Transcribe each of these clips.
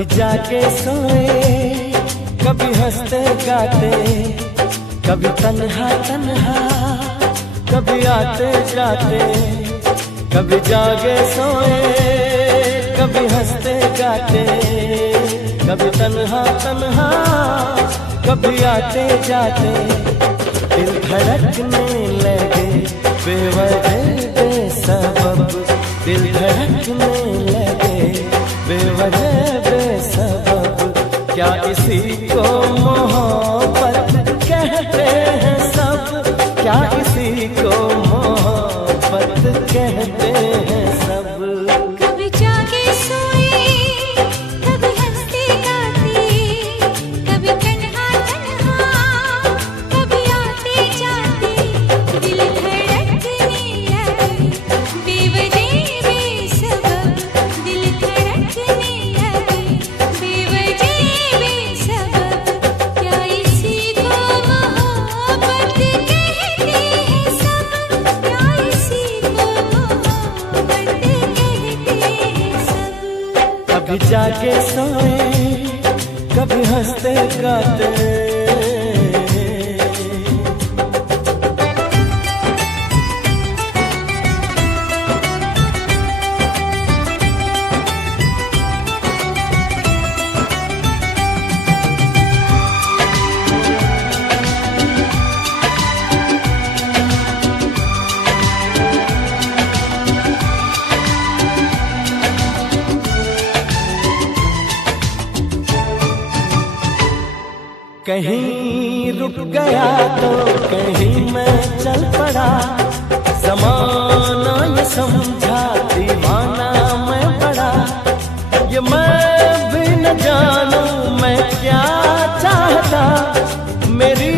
कभी जाके सोए, कभी हंसते गाते, कभी तन्हा तन्हा, कभी आते जाते। कभी जागे सोए, कभी हंसते गाते, कभी तन्हा तन्हा, कभी आते जाते। दिल धड़कने लगे बेवजह बेसबब, दिल धड़कने लगे बेवजह बेसबब। क्या इसी को मोहब्बत कहते हैं सब, क्या इसी को मोहब्बत कहते हैं सब। कभी जागे सोए, कभी हंसते गाते, कभी तन्हा तन्हा, कभी आते जाते। दिल धड़कने लगे बेवजह बेसबब, दिल धड़कने लगे बेवजह बेसबब। क्या इसी को मोहब्बत कहते हैं सब, क्या इसी को मोहब्बत कहते हैं सब। कभी जाके सोए, कभी हंसते गाते। कहीं रुक गया तो कहीं मैं चल पड़ा, ज़माना ये समझा दीवाना मैं बड़ा। ये मैं भी न जानूं मैं क्या चाहता, मेरी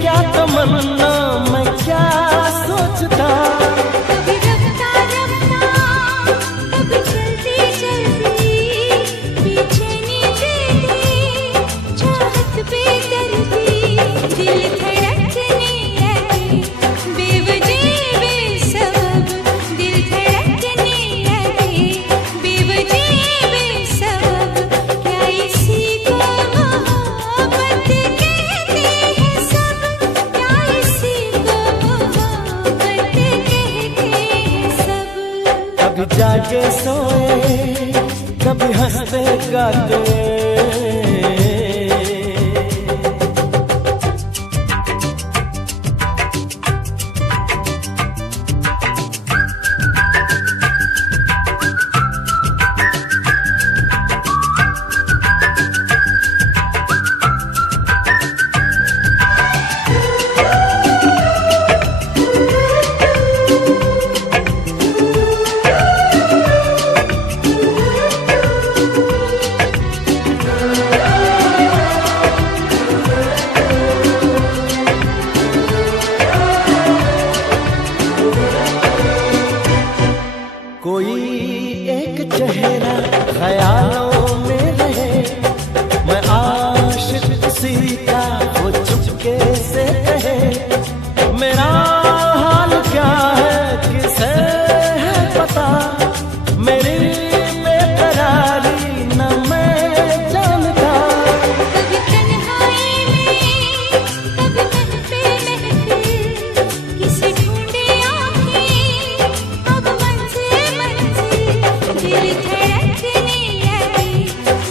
क्या तमन्ना मैं क्या सोचता। कभी रफ्ता रफ्ता, कभी चलती चलती, बेचैनी दे दे चाहत बेदर्दी। दिल धड़कने लगे बेवजह बेसबब, दिल धड़कने लगे बेवजह बेसबब। क्या इसी को मोहब्बत कहते हैं सब, क्या इसी को मोहब्बत कहते हैं सब। कभी जाके सोए, कभी हंसते गाते। कोई एक चेहरा ख्यालों में रहे, मैं आशिक किसी का वो चुपके से कहे। मेरा हाल क्या है किसे है पता, मेरी बेकरारी न मैं जानता। कभी तन्हाई में, कभी तन पे महफिल, किसे ढूंढे आँखें अब मंजिल मंजिल। दिल धड़कने लगे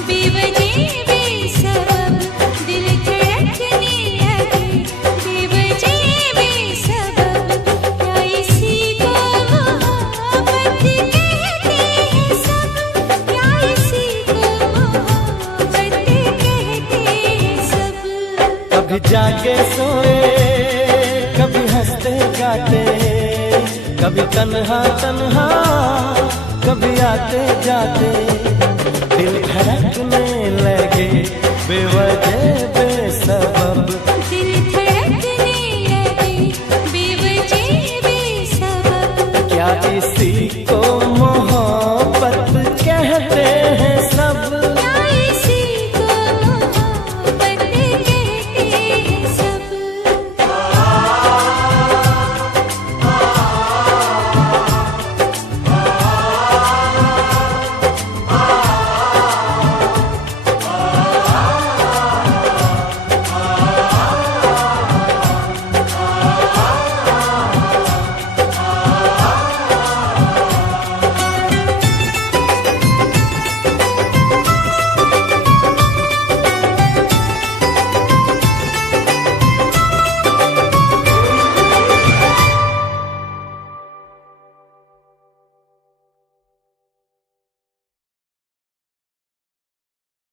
बेवजह बेसबब, दिल धड़कने लगे बेवजह बेसबब। क्या इसी को मोहब्बत कहते हैं सब, क्या इसी को मोहब्बत कहते हैं सब। कभी जाके सोए, कभी हंसते गाते, कभी तन्हा तन्हा, कभी आते जाते। दिल धड़कने लगे बेवजह बेसबब,